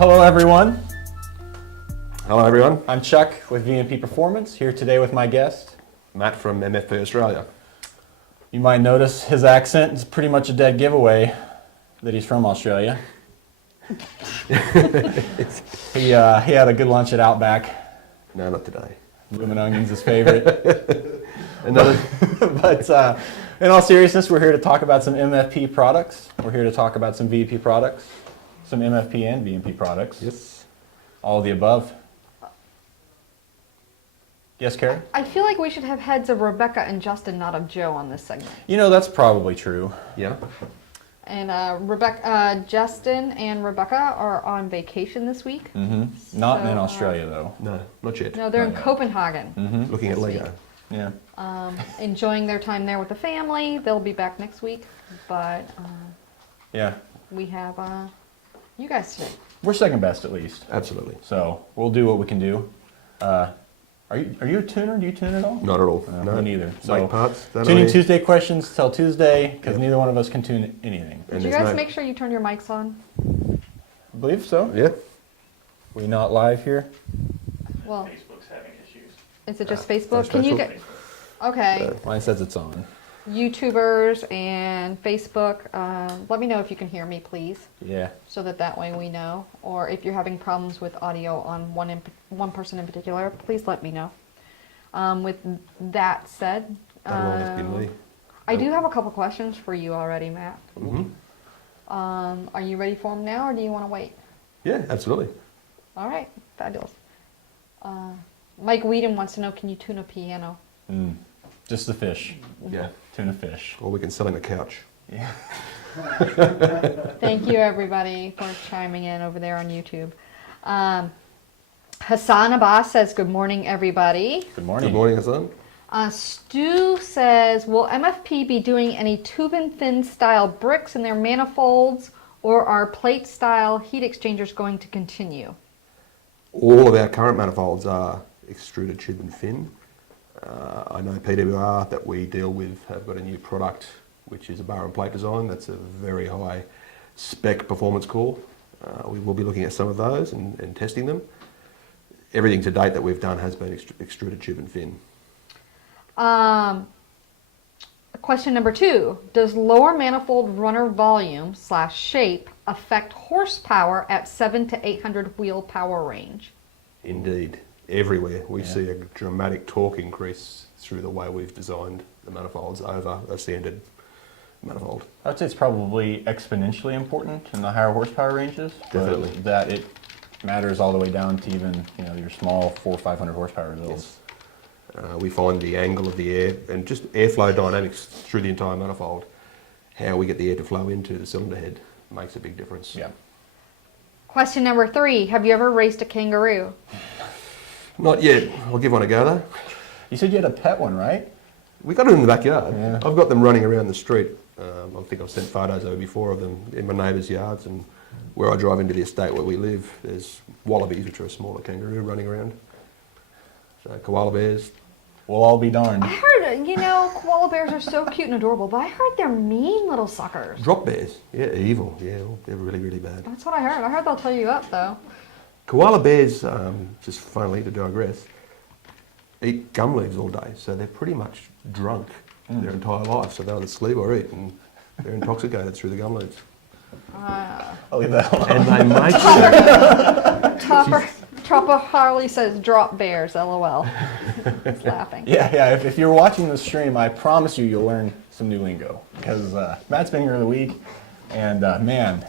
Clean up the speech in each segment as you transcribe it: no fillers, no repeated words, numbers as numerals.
Hello everyone. Hello everyone. I'm Chuck with VMPPerformance, here today with my guest. Matt from MFP Australia. You might notice his accent is pretty much a dead giveaway that he's from Australia. He had a good lunch at Outback. No, not today. Blooming onions his favorite. But in all seriousness, we're here to talk about some MFP products. We're here to talk about some VP products, some MFP and VMP products. Yes. All of the above. Yes, Karen? I feel like we should have heads of Rebecca and Justin, not of Joe, on this segment. You know, that's probably true. Yeah. And Justin and Rebecca are on vacation this week. Mm-hmm. Not in Australia, though. No, not yet. No, they're in Not yet. Copenhagen. Mm-hmm. Looking at This Lego. week. Yeah. Enjoying their time there with the family. They'll be back next week, but Yeah. we have you guys today. We're second best, at least. Absolutely. So we'll do what we can do. Are you a tuner? Do you tune at all? Not at all. No, No. me neither. So Make parts. Don't tuning I? Tuesday questions till Tuesday, because Yep. neither one of us can tune anything. And Did you there's guys no- make sure you turn your mics on? I believe so. Yeah. We not live here? Well, Facebook's having issues. is it just that's Facebook? Can you get? Okay. Mine says it's on. YouTubers and Facebook, let me know if you can hear me, please, Yeah. so that way we know. Or if you're having problems with audio on one person in particular, please let me know. With that said, That'll always be me. I do have a couple questions for you already, Matt. Mm-hmm. Are you ready for them now, or do you want to wait? Yeah, absolutely. All right, fabulous. Mike Whedon wants to know, can you tune a piano? Just the fish. Yeah. Tuna fish. Or we can sell him a couch. Yeah. Thank you, everybody, for chiming in over there on YouTube. Hassan Abbas says, good morning, everybody. Good morning. Good morning, Hassan. Stu says, will MFP be doing any tube and thin style bricks in their manifolds, or are plate style heat exchangers going to continue? All of our current manifolds are extruded tube and fin. I know PWR that we deal with have got a new product which is a bar and plate design. That's a very high spec performance core. We will be looking at some of those and testing them. Everything to date that we've done has been extruded tube and fin. Question number 2. Does lower manifold runner volume / shape affect horsepower at 700 to 800 wheel power range? Indeed. Everywhere we see a dramatic torque increase through the way we've designed the manifolds over a standard manifold. I would say it's probably exponentially important in the higher horsepower ranges. Definitely. But that it matters all the way down to even your small 400 or 500 horsepower builds. Yes. We find the angle of the air and just airflow dynamics through the entire manifold, how we get the air to flow into the cylinder head makes a big difference. Yeah. Question number 3. Have you ever raced a kangaroo? Not yet. I'll give one a go though. You said you had a pet one, right? We got it in the backyard. Yeah. I've got them running around the street. I think I've sent photos over before of them in my neighbours' yards, and where I drive into the estate where we live, there's wallabies, which are a smaller kangaroo, running around. So koala bears. We'll all be darned. I heard, koala bears are so cute and adorable, but I heard they're mean little suckers. Drop bears. Yeah, evil. Yeah, they're really, really bad. That's what I heard. I heard they'll tear you up, though. Koala bears, just finally to digress, eat gum leaves all day, so they're pretty much drunk their entire life. So they'll either sleep or eat, and they're intoxicated through the gum leaves. I'll leave that alone. And they make sure. Tropper Harley says, drop bears, LOL. He's laughing. Yeah. If you're watching the stream, I promise you'll learn some new lingo. Because Matt's been here the week, and man,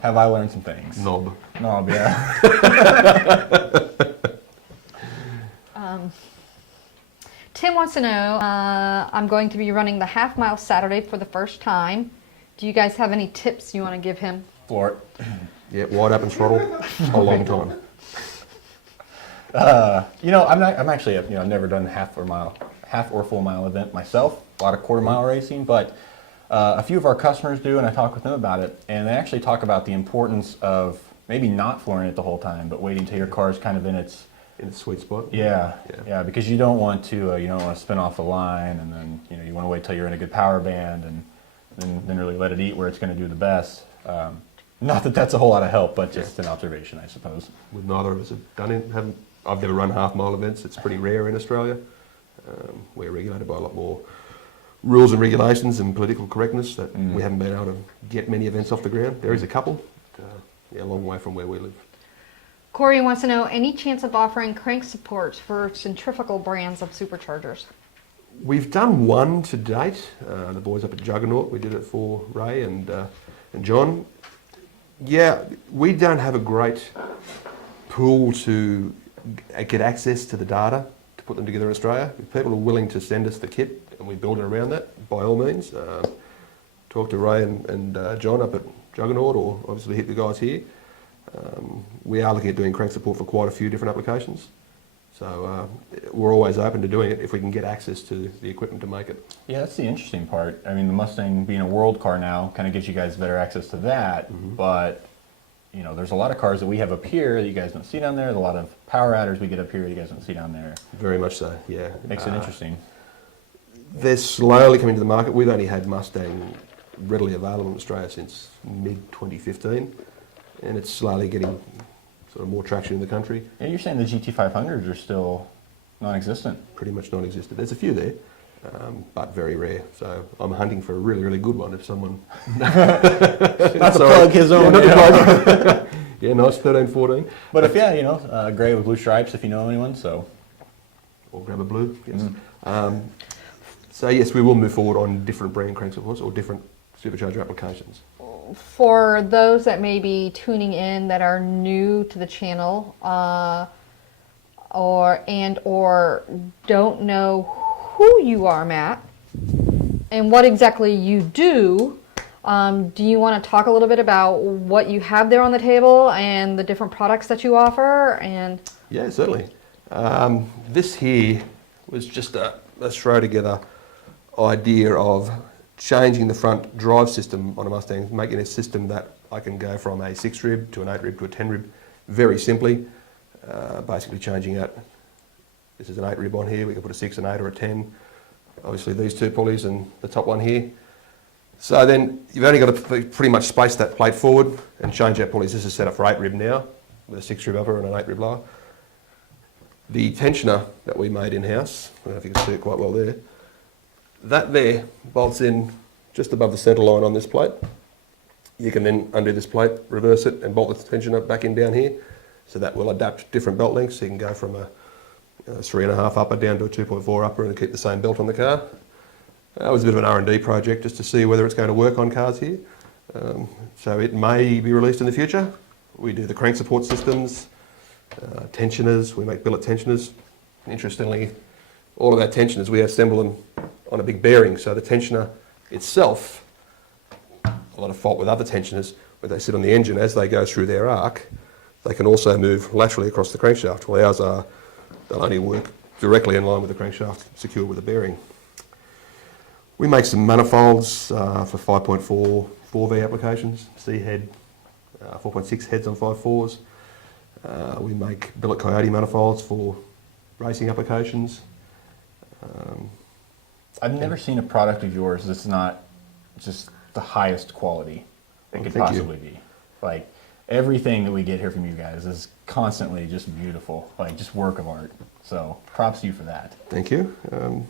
have I learned some things. Knob. Knob, yeah. Tim wants to know, I'm going to be running the half mile Saturday for the first time. Do you guys have any tips you want to give him? Floor Yeah, wide open throttle, a long time. I'm actually, I've never done half or full mile event myself. A lot of quarter mile racing, but a few of our customers do, and I talk with them about it, and they actually talk about the importance of maybe not flooring it the whole time, but waiting till your car's kind of in its sweet spot. Yeah, because you don't want to spin off the line, and then you want to wait till you're in a good power band, and then really let it eat where it's going to do the best. Not that that's a whole lot of help, but just an observation, I suppose. With neither of us have done it. I've never run half-mile events. It's pretty rare in Australia. We're regulated by a lot more rules and regulations and political correctness that we haven't been able to get many events off the ground. There is a couple, but, a long way from where we live. Corey wants to know, any chance of offering crank supports for centrifugal brands of superchargers? We've done one to date. The boys up at Juggernaut, we did it for Ray and John. Yeah, we don't have a great pool to get access to the data to put them together in Australia. If people are willing to send us the kit and we build it around that, by all means, talk to Ray and John up at Juggernaut, or obviously hit the guys here. We are looking at doing crank support for quite a few different applications. So we're always open to doing it if we can get access to the equipment to make it. Yeah, that's the interesting part. I mean, the Mustang being a world car now kind of gives you guys better access to that, but there's a lot of cars that we have up here that you guys don't see down there. There's a lot of power adders we get up here that you guys don't see down there. Very much so, yeah. Makes it interesting. They're slowly coming to the market. We've only had Mustang readily available in Australia since mid-2015, and it's slowly getting sort of more traction in the country. Yeah, you're saying the GT500s are still non-existent. Pretty much non-existent. There's a few there, but very rare. So I'm hunting for a really, really good one if someone... Not to plug his own. Yeah, nice 13, 14. But if, gray with blue stripes if you know anyone, so... Or grab a blue, yes. So yes, we will move forward on different brand crank supports or different supercharger applications. For those that may be tuning in that are new to the channel or don't know who you are, Matt, and what exactly you do you want to talk a little bit about what you have there on the table and the different products that you offer? And yeah, certainly. This here was just a throw together idea of changing the front drive system on a Mustang, making a system that I can go from a 6 rib to an 8 rib to a 10 rib very simply. Basically changing out, this is an 8 rib on here, we can put a 6, an 8 or a 10. Obviously these two pulleys and the top one here. So then you've only got to pretty much space that plate forward and change out pulleys. This is set up for 8 rib now with a 6 rib upper and an 8 rib lower. The tensioner that we made in-house, I don't know if you can see it quite well there, that there bolts in just above the centre line on this plate. You can then undo this plate, reverse it and bolt the tensioner back in down here. So that will adapt different belt lengths. So you can go from a 3.5 upper down to a 2.4 upper and keep the same belt on the car. That was a bit of an R&D project just to see whether it's going to work on cars here. So it may be released in the future. We do the crank support systems, tensioners, we make billet tensioners. Interestingly, all of our tensioners we assemble them on a big bearing, so the tensioner itself, a lot of fault with other tensioners, where they sit on the engine as they go through their arc, they can also move laterally across the crankshaft. Well, ours they'll only work directly in line with the crankshaft, secure with a bearing. We make some manifolds for 5.4 4V applications, C head, 4.6 heads on 5.4s. We make billet coyote manifolds for racing applications. I've never seen a product of yours that's not just the highest quality it could possibly be. Like, everything that we get here from you guys is constantly just beautiful, like just work of art. So props to you for that. Thank you.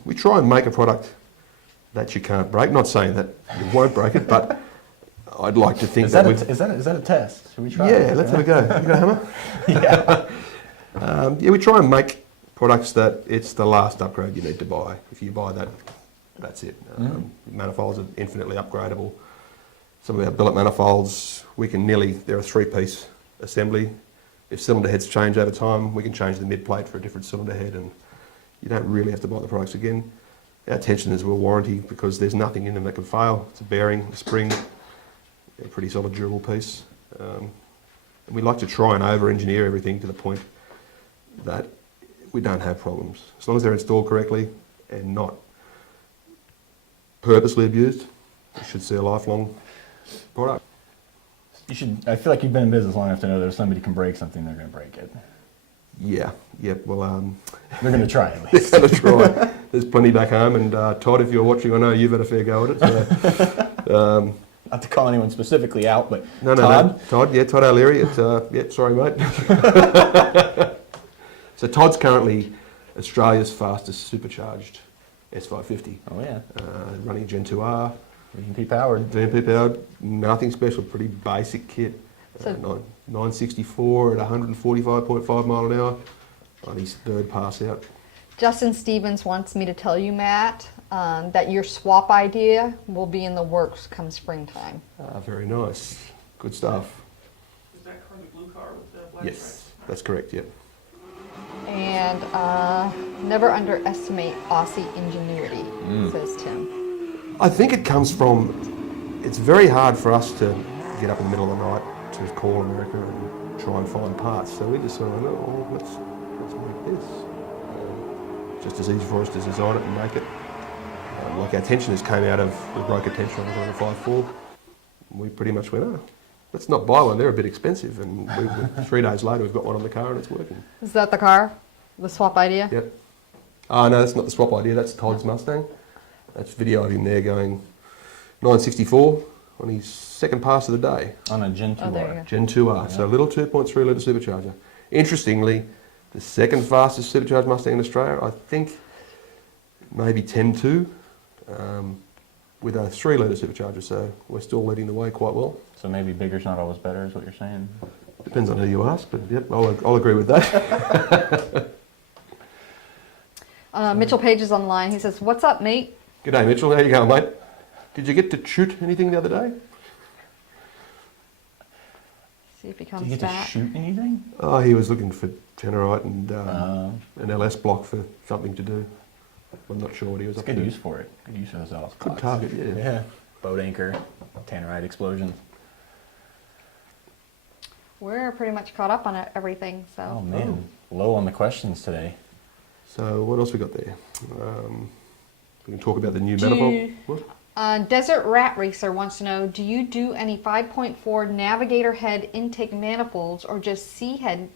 We try and make a product that you can't break. Not saying that you won't break it, but I'd like to think is that a test? Should we try? Yeah, let's have a go. You got a hammer? Yeah. Yeah, we try and make products that it's the last upgrade you need to buy. If you buy that, that's it. Manifolds are infinitely upgradable. Some of our billet manifolds, they're a 3-piece assembly. If cylinder heads change over time, we can change the mid plate for a different cylinder head, and you don't really have to buy the products again. Our tensioners will warranty because there's nothing in them that can fail. It's a bearing, a spring, a pretty solid durable piece. And we like to try and over-engineer everything to the point that we don't have problems. As long as they're installed correctly and not purposely abused, you should see a lifelong product. I feel like you've been in business long enough to know that if somebody can break something, they're going to break it. Yeah, well... they're going to try at least. They're going to try. There's plenty back home, and Todd, if you're watching, I know you've had a fair go at it. So, not to call anyone specifically out, but No, Todd. Todd, yeah, Todd O'Leary. Sorry, mate. So Todd's currently Australia's fastest supercharged S550. Oh yeah, Running Gen 2R, VMP powered. VMP powered, nothing special, pretty basic kit. So- 964 at 145.5 mile an hour on his third pass out. Justin Stevens wants me to tell you, Matt, that your swap idea will be in the works come springtime. Very nice. Good stuff. Is that car the blue car with the black Yes, that's correct, yep. And never underestimate Aussie ingenuity, says Tim. I think it comes from, it's very hard for us to get up in the middle of the night to call America and try and find parts. So we just sort of went, oh, let's make this. Just as easy for us to design it and make it. Like our tensioners came out of, we broke a tensioner on the 5.4. We pretty much went, oh, let's not buy one, they're a bit expensive. And 3 days later we've got one on the car and it's working. Is that the car? The swap idea? Yep. Oh no, that's not the swap idea, that's Todd's Mustang. That's video of him there going 964 on his second pass of the day. On a Gen 2R. Oh, there you go. Gen 2R, so a little 2.3 litre supercharger. Interestingly, the second fastest supercharged Mustang in Australia, I think maybe 10.2 with a 3 litre supercharger, so we're still leading the way quite well. So maybe bigger's not always better, is what you're saying. Depends on who you ask, but yep, I'll agree with that. Mitchell Page is online. He says, "What's up, mate?" G'day Mitchell, how you going, mate? Did you get to shoot anything the other day? See if he Did comes you get to back. shoot anything? Oh, he was looking for tenorite and an LS block for something to do. I'm not sure what he was It's up good to. use for it. Good use for those LS Good blocks. target, yeah. Yeah. Boat anchor, tannerite explosions. We're pretty much caught up on everything. So Oh man, low on the questions today. So what else we got there? We can talk about the new Do manifold. you- What? Desert Rat Racer wants to know: do you do any 5.4 Navigator head intake manifolds, or just C head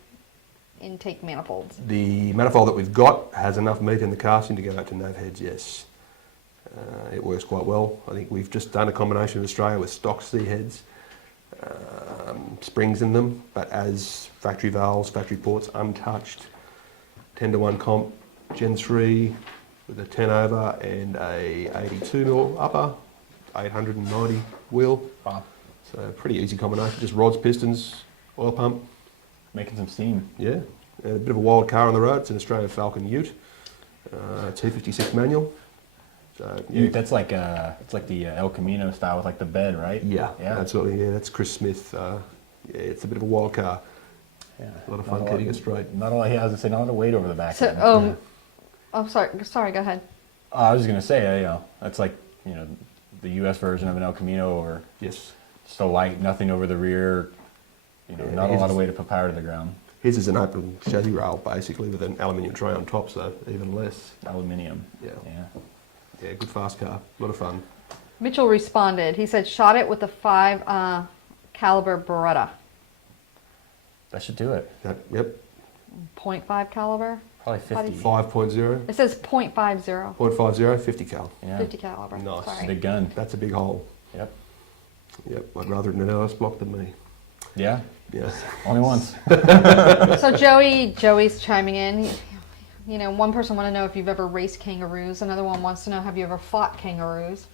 intake manifolds? The manifold that we've got has enough meat in the casting to go out to nav heads, yes. It works quite well. I think we've just done a combination in Australia with stock C heads, springs in them, but as factory valves, factory ports, untouched, 10:1 comp, Gen 3 with a 10 over and a 82mm upper, 890 wheel. Wow. So pretty easy combination, just rods, pistons, oil pump. Making some steam. Yeah, and a bit of a wild car on the road. It's an Australian Falcon Ute, 256 manual. So That's like it's like the El Camino style with like the bed, right? yeah, Yeah. absolutely. Yeah, that's Chris Smith. Yeah, it's a bit of a wild car. Yeah. A lot of fun keeping it straight. Not a lot. Yeah, I was gonna say not a lot of weight over the back. So, end. oh, sorry. Go ahead. I was gonna say, that's like the U.S. version of an El Camino, or Yes, so light, nothing over the rear. Yeah, Not a his lot of is- weight to put power to the ground. his is an open chassis rail basically with an aluminium tray on top, so even less. Aluminium. Yeah, Yeah. yeah, good fast car, a lot of fun. Mitchell responded. He said, "Shot it with a 5 caliber Beretta, That should do it. Yep, 0.5 caliber. Probably 50. 5.0, It says 0.50, 0.50, 50 cal. Yeah. 50 caliber. Nice. It's a Sorry. big gun. That's a big hole. Yep. Yep, I'd rather it in an LS block than me. Yeah. Yeah. Only once. So Joey's chiming in. One person want to know if you've ever raced kangaroos. Another one wants to know, have you ever fought kangaroos?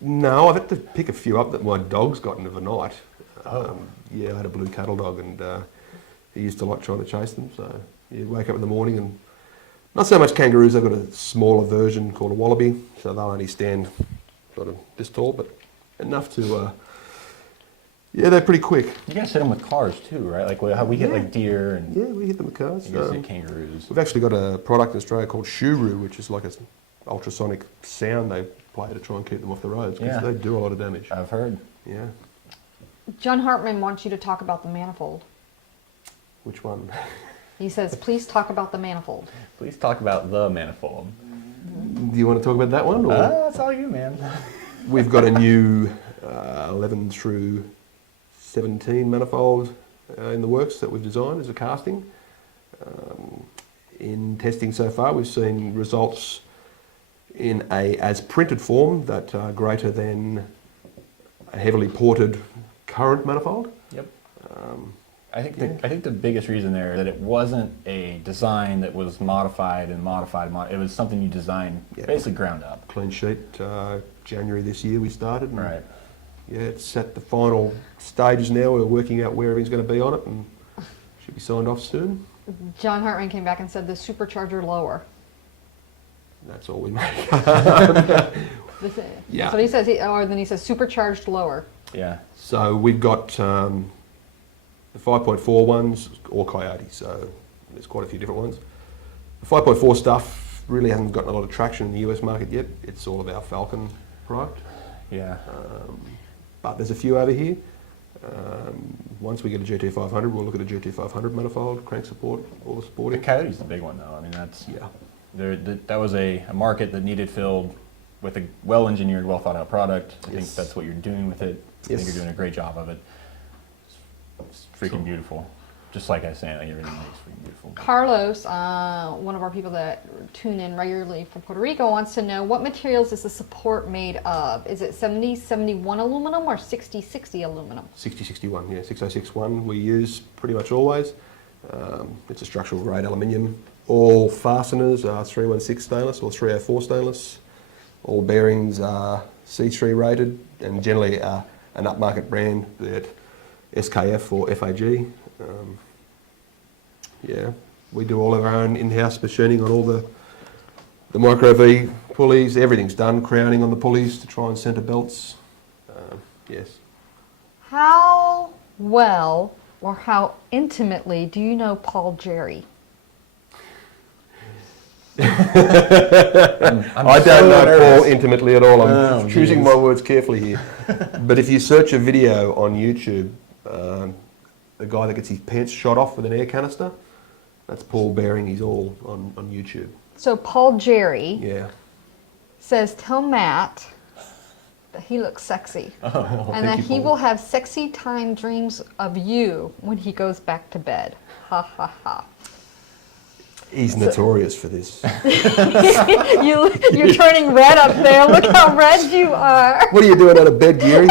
No, I've had to pick a few up that my dog's gotten overnight. Oh. Yeah, I had a blue cattle dog and he used to like trying to chase them. So you wake up in the morning and not so much kangaroos, they've got a smaller version called a wallaby. So they'll only stand sort of this tall, but enough to, yeah, they're pretty quick. You guys hit them with cars too, right? Like how we hit like deer and Yeah, we hit them with cars. you guys hit kangaroos. We've actually got a product in Australia called Shuru, which is like an ultrasonic sound they play to try and keep them off the roads because Yeah. they do a lot of damage. I've heard. Yeah. John Hartman wants you to talk about the manifold. Which one? He says, please talk about the manifold. Please talk about the manifold. Do you want to talk about that one? Or? That's all you, man. We've got a new 11 through 17 manifold in the works that we've designed as a casting. In testing so far, we've seen results in a as printed form that are greater than a heavily ported current manifold. Yep. I think the biggest reason there is that it wasn't a design that was modified. It was something you designed basically ground up. Clean sheet. January this year we started. And Right. Yeah, it's at the final stages now. We're working out where everything's going to be on it, and should be signed off soon. John Hartman came back and said the supercharger lower. That's all we make. This, Yeah. That's what he says. Then he says supercharged lower. Yeah. So we've got the 5.4 ones, all Coyote, so there's quite a few different ones. The 5.4 stuff really hasn't gotten a lot of traction in the US market yet. It's all of our Falcon product. Yeah. But there's a few over here. Once we get a GT500, we'll look at a GT500 manifold, crank support, all the The supporting. Coyote's the big one, though. I mean, that was a market that needed filled with a well-engineered, well-thought-out product. I think Yes. that's what you're doing with it. I think Yes. you're doing a great job of it. It's freaking beautiful. Just like I was saying, everything is freaking beautiful. Carlos, one of our people that tune in regularly from Puerto Rico, wants to know what materials is the support made of? Is it 70-71 aluminum or 60-60 aluminum? 6061, yeah, 6061 we use pretty much always. It's a structural grade aluminium. All fasteners are 316 stainless or 304 stainless. All bearings are C3 rated and generally an upmarket brand, be it SKF or FAG. Yeah, we do all of our own in-house machining on all the micro V pulleys. Everything's done, crowning on the pulleys to try and centre belts. Yes. How well or how intimately do you know Paul Jerry? I'm I so don't know nervous. Paul intimately at all. I'm Oh, choosing geez. my words carefully here. But if you search a video on YouTube, the guy that gets his pants shot off with an air canister, that's Paul Baring. He's all on YouTube. So Paul Jerry Yeah. says, tell Matt that he looks sexy. And thank that you, he Paul. will have sexy time dreams of you when he goes back to bed. Ha ha ha. He's notorious for this. You're turning red up there. Look how red you are. What are you doing out of bed, Geary?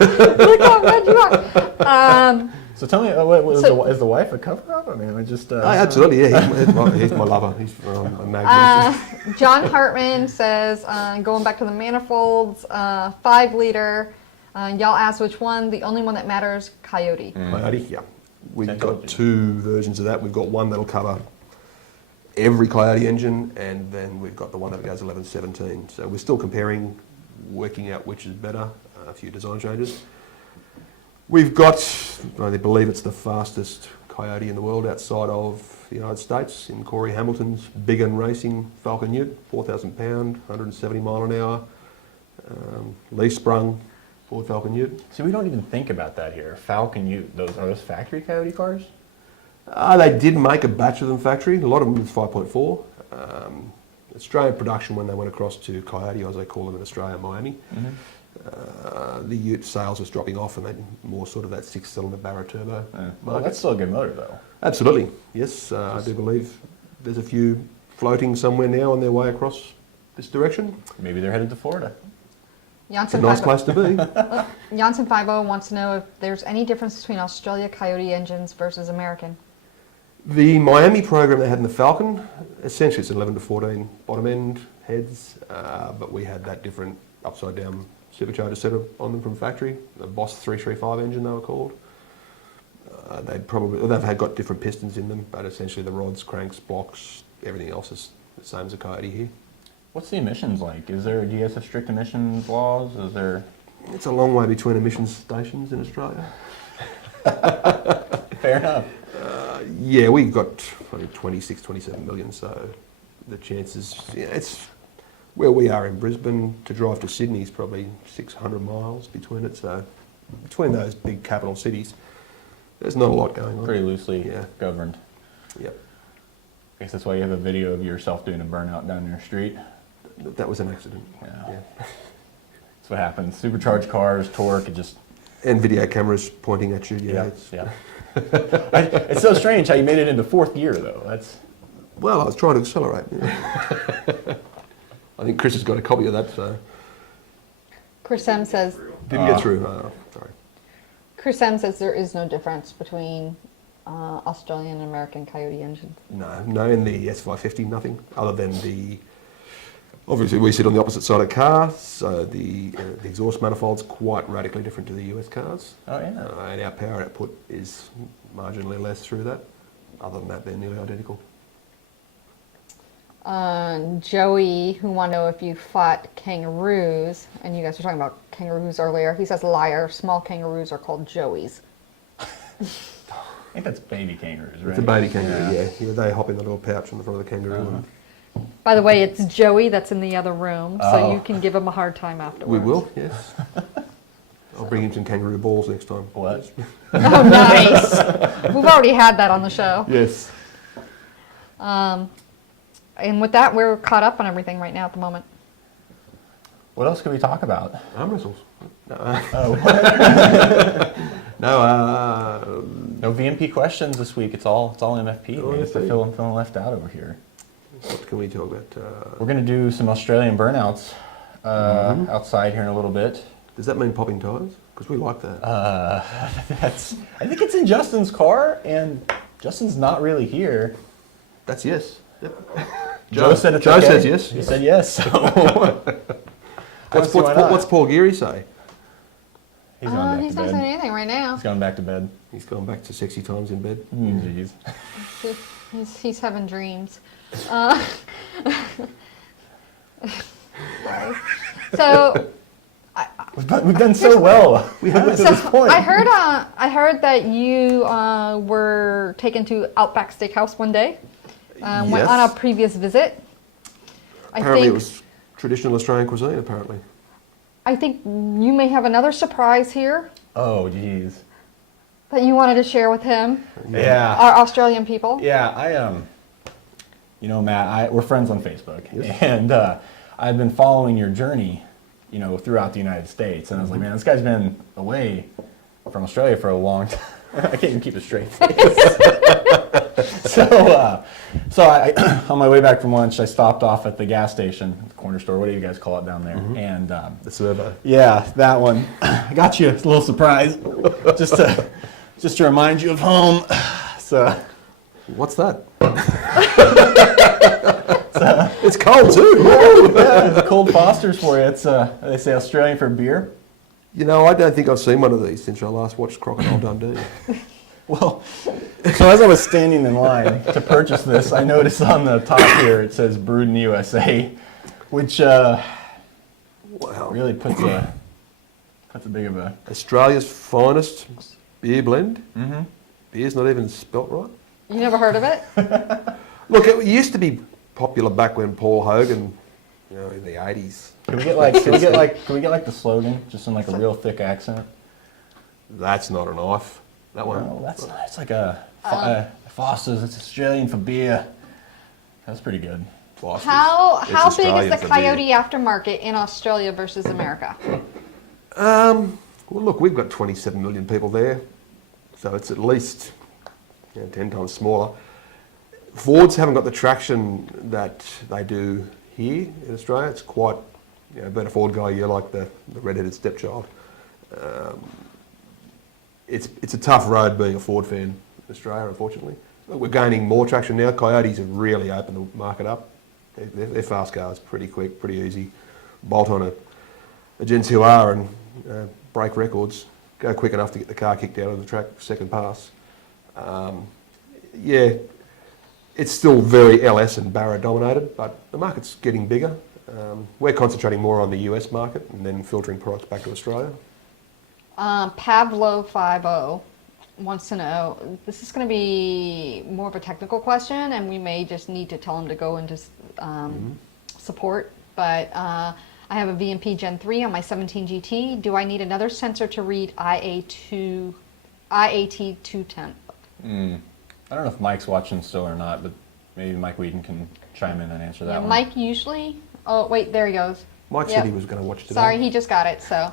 Look how red you are. So tell me, is the wife a cover-up? I mean, Absolutely, yeah. He's my lover. He's a magnet. John Hartman says, going back to the manifolds, 5 liter. Y'all asked which one. The only one that matters, Coyote. Coyote, yeah. We've Central got 2 versions of that. We've got one that'll cover every Coyote engine, and then we've got the one that goes 11-17. So we're still comparing, working out which is better, a few design changes. We've got, I believe it's the fastest Coyote in the world outside of the United States, in Corey Hamilton's Big Un Racing Falcon Ute, 4,000 pound, 170 mile an hour, Lee sprung Ford Falcon Ute. See, we don't even think about that here. Falcon Ute, are those factory Coyote cars? They did make a batch of them factory. A lot of them was 5.4. Australian production when they went across to Coyote, as they call them in Australia, Miami. The Ute sales was dropping off, and they more sort of that 6-cylinder Barra turbo. Well, market. that's still a good motor, though. Absolutely, yes. I do believe there's a few floating somewhere now on their way across this direction. Maybe they're headed to Florida. It's a nice place to be. Janssen 50 wants to know if there's any difference between Australia Coyote engines versus American. The Miami program they had in the Falcon, essentially it's 11-14 bottom end heads, but we had that different upside down supercharger setup on them from factory, the Boss 335 engine they were called. They've got different pistons in them, but essentially the rods, cranks, blocks, everything else is the same as a Coyote here. What's the emissions like? Do you guys have strict emissions laws? Is there... It's a long way between emissions stations in Australia. Fair enough. Yeah, we've got I think 26, 27 million, so the chances, it's where we are in Brisbane, to drive to Sydney is probably 600 miles between it, so between those big capital cities, there's not a lot going on. Pretty loosely Yeah. governed. Yep. I guess that's why you have a video of yourself doing a burnout down your street. That was an accident. Yeah. Yeah. That's what happens. Supercharged cars, torque, it just... And video cameras pointing at you. Yeah, It's, yeah. It's so strange how you made it into 4th gear, though. That's... Well, I was trying to accelerate. Yeah. I think Chris has got a copy of that, so. Chris M says, Didn't get through. Sorry. Chris M says there is no difference between Australian and American Coyote engines. No, in the S550, nothing other than the. Obviously, we sit on the opposite side of the car, so the exhaust manifold's quite radically different to the US cars. Oh, yeah. And our power output is marginally less through that. Other than that, they're nearly identical. Joey, who want to know if you fought kangaroos, and you guys were talking about kangaroos earlier, he says, liar, small kangaroos are called joeys. I think that's baby kangaroos, right? It's a baby kangaroo, yeah. They hop in the little pouch on the front of the kangaroo. By the way, it's Joey that's in the other room, so Oh. you can give him a hard time We afterwards. will, yes. I'll bring him some kangaroo balls next time. What? Oh, nice. We've already had that on the show. Yes. And with that, we're caught up on everything right now at the moment. What else can we talk about? Arm wrestles. No, Oh, no no VMP questions this week. It's all MFP. All man. So MFP. feeling left out over here. what can we talk about? We're going to do some Australian burnouts outside here in a little bit. Does that mean popping tyres? Because we like that. I think it's in Justin's car, and Justin's not really here. That's yes. Yep. Joe said it's Joe okay. says yes. He said yes. So What's Paul Geary say? He's going back He's to not saying bed. anything right now. He's going back to bed. He's gone back to sexy times in bed. Jeez. He's having dreams. Sorry. So We've done so well. We have to this point. I heard that you were taken to Outback Steakhouse one day. Went Yes. on a previous visit. Apparently it was traditional Australian cuisine, apparently. I think you may have another surprise here Oh, jeez. that you wanted to share with him, Yeah. our Australian people. Yeah, you know, Matt, we're friends on Facebook, Yes. and I've been following your journey, you know, throughout the United States, and I was like, man, this guy's been away from Australia for a long time. I can't even keep a straight face. So I, on my way back from lunch, I stopped off at the gas station, the corner store, whatever you guys call it down there, and The servo. yeah, that one. I got you a little surprise, just to remind you of home. So. What's that? It's cold too. Yeah, it's cold Fosters for you. It's they say Australian for beer. You know, I don't think I've seen one of these since I last watched Crocodile Dundee. Well, so as I was standing in line to purchase this, I noticed on the top here it says brewed in the USA, which Wow. really puts a big of a. Australia's finest beer blend. Mm-hmm. Beer's not even spelt right. You never heard of it? Look, it used to be popular back when Paul Hogan, you know, in the 80s. Can we get like the slogan just in like a real thick accent? That's not a knife. That one. No, that's not. It's like a Foster's. It's Australian for beer. That's pretty good. Foster's. How It's big is Australian the for Coyote aftermarket in Australia versus America? Well, look, we've got 27 million people there, so it's at least 10 times smaller. Fords haven't got the traction that they do here in Australia. It's quite, being a Ford guy, you're like the redheaded stepchild. It's a tough road being a Ford fan in Australia, unfortunately. Look, we're gaining more traction now. Coyotes have really opened the market up. They're fast cars, pretty quick, pretty easy. Bolt on a gents who are and break records. Go quick enough to get the car kicked out of the track second pass. It's still very LS and Barra dominated, but the market's getting bigger. We're concentrating more on the US market and then filtering products back to Australia. Pablo50 wants to know, this is going to be more of a technical question, and we may just need to tell him to go into support, but I have a VMP Gen 3 on my 17 GT. Do I need another sensor to read IAT210? I don't know if Mike's watching still or not, but maybe Mike Whedon can chime in and answer that Yeah, one. Mike usually, oh wait, there he goes. Mike Yep. said he was going to watch today. Sorry, he just got it, so.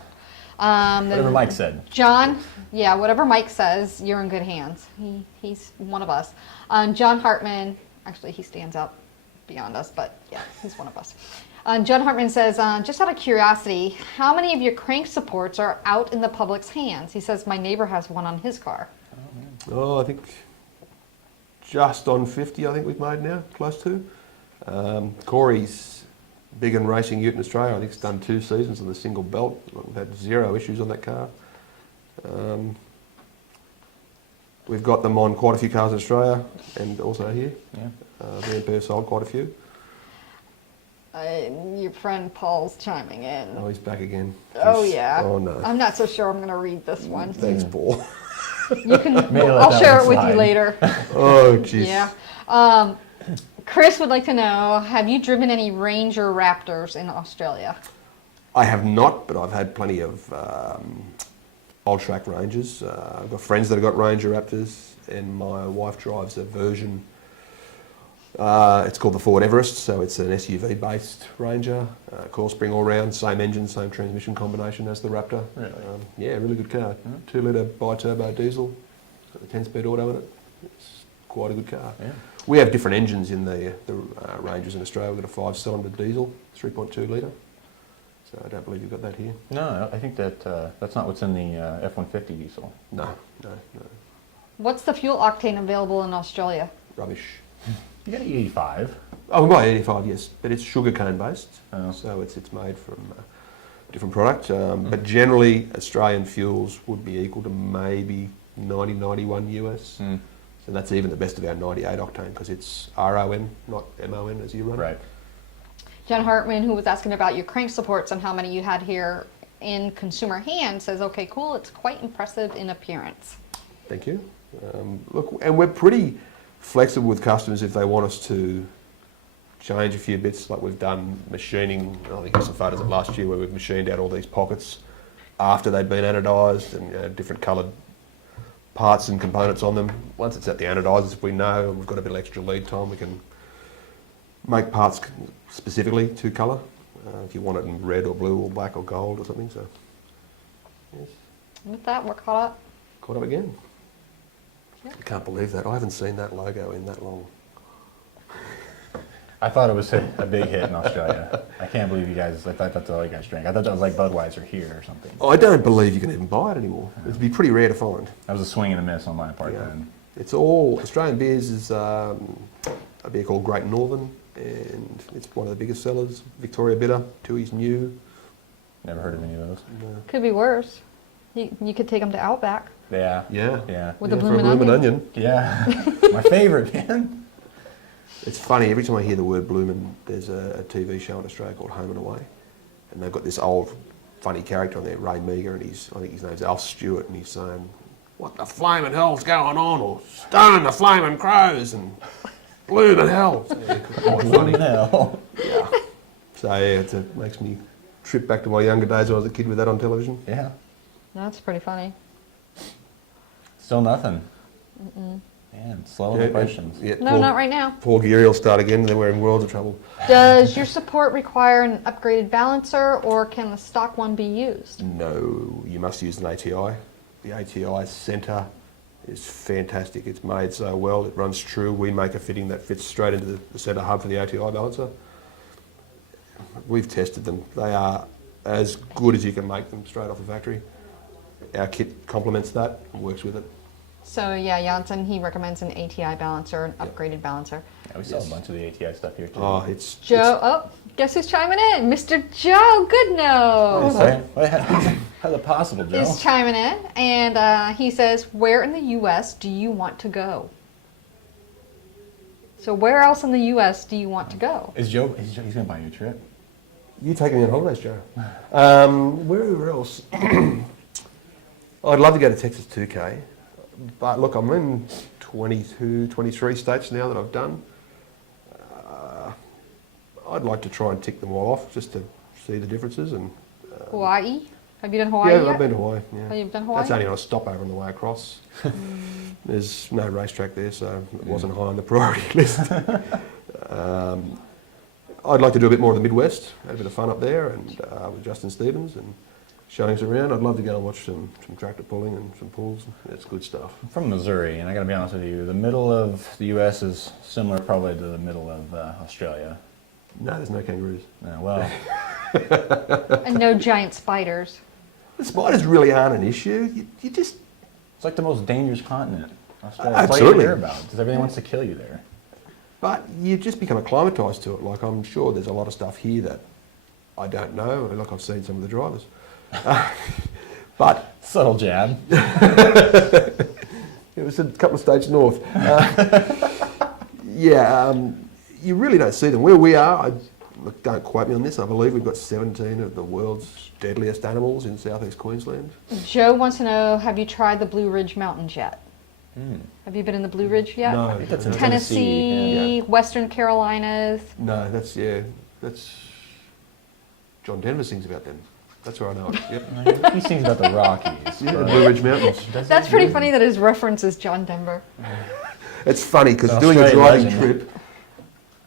Whatever Then Mike said. John, yeah, whatever Mike says, you're in good hands. He's one of us. John Hartman, actually he stands out beyond us, but yeah, he's one of us. John Hartman says, just out of curiosity, how many of your crank supports are out in the public's hands? He says, my neighbor has one on his car. Oh, I think just on 50, I think we've made now, close to. Corey's big and racing ute in Australia. I think it's done 2 seasons on the single belt. We've had 0 issues on that car. We've got them on quite a few cars in Australia and also here. Yeah. VMP have sold quite a few. Your friend Paul's chiming in. Oh, he's back again. Oh, He's- yeah. Oh, no. I'm not so sure I'm going to read this one. Thanks, Paul. You can. Maybe let I'll that share one it with you slide. later. Oh, jeez. Yeah. Chris would like to know, have you driven any Ranger Raptors in Australia? I have not, but I've had plenty of old track Rangers. I've got friends that have got Ranger Raptors, and my wife drives a version. It's called the Ford Everest, so it's an SUV-based Ranger, coil spring all round, same engine, same transmission combination as the Raptor. Really? Yeah, really good car. 2-litre bi-turbo diesel, got the 10-speed auto in it. It's quite a good car. Yeah. We have different engines in the Rangers in Australia. We've got a 5-cylinder diesel, 3.2 litre. So I don't believe you've got that here. No, I think that that's not what's in the F-150 diesel. No. What's the fuel octane available in Australia? Rubbish. You got 85. Oh, we might 85, yes, but it's sugarcane based, Oh. so it's made from a different product. But generally, Australian fuels would be equal to maybe 90, 91 US. Mm. So that's even the best of our 98 octane because it's RON, not MON as you run. Right. John Hartman, who was asking about your crank supports and how many you had here in consumer hands, says, okay, cool, it's quite impressive in appearance. Thank you. Look, and we're pretty flexible with customers if they want us to change a few bits, like we've done machining. I think there's some photos of last year where we've machined out all these pockets after they'd been anodised and different coloured parts and components on them. Once it's at the anodisers, if we know and we've got a bit of extra lead time, we can make parts specifically to colour. If you want it in red or blue or black or gold or something. So, yes, With that, we're caught up. caught up again. Yeah. I can't believe that. I haven't seen that logo in that long. I thought it was a big hit in Australia. I can't believe you guys, I thought that's all you guys drank. I thought that was like Budweiser here or something. I don't believe you can even buy it anymore. It'd be pretty rare to find. That was a swing and a miss on my part Yeah. then. It's all Australian beers. Is a beer called Great Northern, and it's one of the biggest sellers. Victoria Bitter, Tui's New. Never heard of any of those. Could be worse. You could take them to Outback. Yeah. Yeah. Yeah. With yeah, the for a bloomin' bloomin' onion. Yeah. My favorite, man. It's funny, every time I hear the word bloomin', there's a TV show in Australia called Home and Away, and they've got this old funny character on there, Ray Meagher, and I think his name's Alf Stewart, and he's saying, "What the flaming hell's going on?" or "Stone the flaming crows," and "Bloomin' hell." So, yeah, quite funny. No. Yeah. So yeah, it makes me trip back to my younger days when I was a kid with that on television. Yeah. That's pretty funny. Still nothing. Man, slow in the questions. Yeah, No, not right now. Paul Geary will start again, then we're in worlds of trouble. Does your support require an upgraded balancer, or can the stock one be used? No, you must use an ATI. The ATI centre is fantastic. It's made so well, it runs true. We make a fitting that fits straight into the centre hub for the ATI balancer. We've tested them. They are as good as you can make them straight off the factory. Our kit complements that and works with it. So yeah, Janssen, he recommends an ATI balancer, an upgraded balancer. Yeah, we sell a bunch of the ATI stuff here too. Oh, it's Joe, oh, guess who's chiming in? Mr. Joe Goodnow How's it possible, Joe? is chiming in, and he says, where in the U.S. do you want to go? So where else in the U.S. do you want to go? Is Joe? He's going to buy you a trip. You taking me on holidays, Joe? Where else? I'd love to go to Texas 2K, but look, I'm in 22, 23 states now that I've done. I'd like to try and tick them all off just to see the differences. And Hawaii? Have you done Hawaii yeah, yet? I've been to Hawaii. Yeah. Oh, you've done Hawaii? That's only on a stopover on the way across. There's no racetrack there, so it wasn't high on the priority list. I'd like to do a bit more of the Midwest, have a bit of fun up there, and with Justin Stevens and showing us around. I'd love to go and watch some tractor pulling and some pulls. It's good stuff. I'm from Missouri, and I got to be honest with you, the middle of the U.S. is similar probably to the middle of Australia. No, there's no kangaroos. Well, And no giant spiders. The spiders really aren't an issue. You just... it's like the most dangerous continent. Australia. Absolutely. That's all you hear about, because everything wants to kill you there. But you just become acclimatised to it. Like, I'm sure there's a lot of stuff here that I don't know. Like, I've seen some of the drivers. But Subtle jab. it was a couple of states north. You really don't see them. Where we are, look, don't quote me on this, I believe we've got 17 of the world's deadliest animals in southeast Queensland. Joe wants to know, have you tried the Blue Ridge Mountains yet? Have you been in the Blue Ridge yet? No. I think that's in Tennessee, Yeah. Western Carolinas. No, that's John Denver sings about them. That's where I know it. Yep. He sings about the Rockies. Yeah, the but- Blue Ridge Mountains. That's pretty funny that his reference is John Denver. It's funny because It's an doing a Australian driving legend. trip,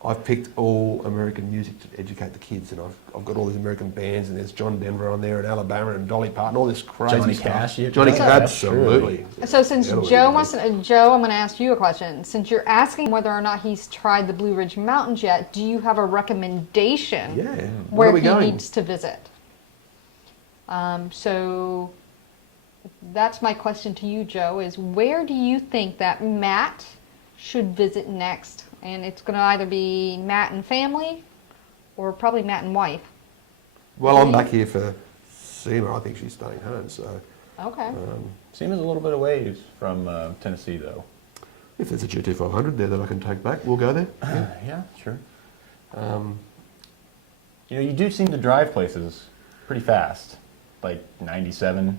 I've picked all American music to educate the kids, and I've got all these American bands, and there's John Denver on there, and Alabama, and Dolly Parton, all this crazy Johnny stuff. Cash, yeah, Johnny yeah, Cash, that's true. absolutely. So since That'll Joe be wants to, Joe, I'm going to ask you a question. Since you're asking whether or not he's tried the Blue Ridge Mountains yet, do you have a recommendation Yeah. Where where are we he going? needs to visit? So that's my question to you, Joe, is where do you think that Matt should visit next? And it's going to either be Matt and family or probably Matt and wife. Well, I'm back here for Seema. I think she's staying home, so Okay. Seems a little bit away from Tennessee, though. if there's a GT500 there that I can take back, we'll go there. Yeah, sure. You do seem to drive places pretty fast, like 97.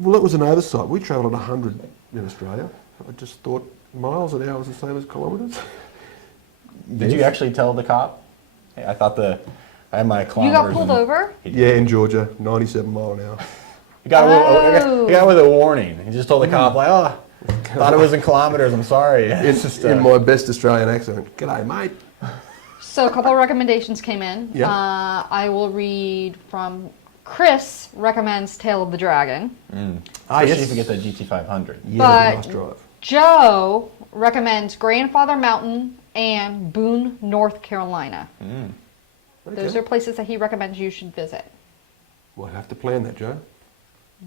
Well, it was an oversight. We travelled at 100 in Australia. I just thought miles an hour was the same as kilometres. Did you actually tell the cop? Hey, I thought I had my You kilometers. got pulled and- over? He did. Yeah, in Georgia, 97 mile an hour. He got, Oh. he got with a warning. He just told the cop, like, oh, thought it was in kilometers. I'm sorry. It's just, In my best Australian accent. G'day, mate. So a couple of recommendations came in. Yeah. I will read from Chris recommends Tail of the Dragon. especially if you get that GT500. Yeah, But- nice drive. Joe recommends Grandfather Mountain and Boone, North Carolina. Those Okay. are places that he recommends you should visit. We'll have to plan that, Joe.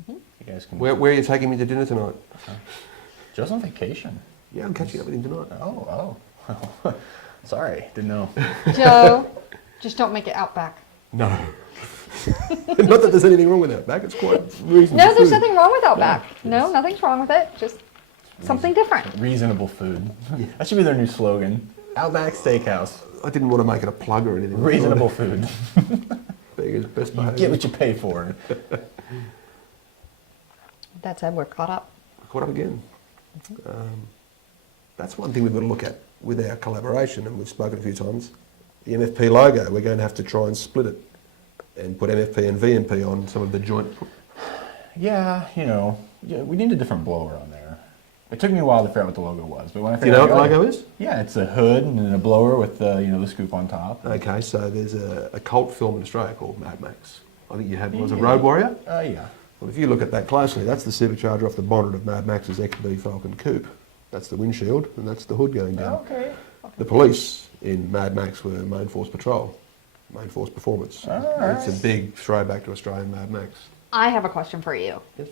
You guys can. Where are you taking me to dinner tonight? Joe's on vacation. Yeah, I'm catching up with him tonight. Oh. Sorry, didn't know. Joe, just don't make it Outback. No. Not that there's anything wrong with that back. It's quite reasonable. No, there's food. nothing wrong with Outback. Yeah, No, nothing's wrong with it. Just something different. Reasonable food. That should be their new slogan. Outback Steakhouse. I didn't want to make it a plug or anything. Reasonable food. Beggars best You behaved. get what you pay for. That said, we're caught up. Caught up again. That's one thing we've got to look at with our collaboration, and we've spoken a few times. The MFP logo, we're going to have to try and split it and put MFP and VMP on some of the joint. Yeah, we need a different blower on there. It took me a while to figure out what the logo was, but when I Do you figured know out, what the logo is? Yeah, it's a hood and then a blower with the scoop on top. Okay, so there's a cult film in Australia called Mad Max. I think you had was a Yeah. Road Warrior. Yeah. Well, if you look at that closely, that's the supercharger off the bonnet of Mad Max's XB Falcon Coupe. That's the windshield, and that's the hood going down. Okay. The police in Mad Max were Main Force Patrol, Main Force Performance. It's a big throwback to Australian Mad Max. I have a question for you. Yes.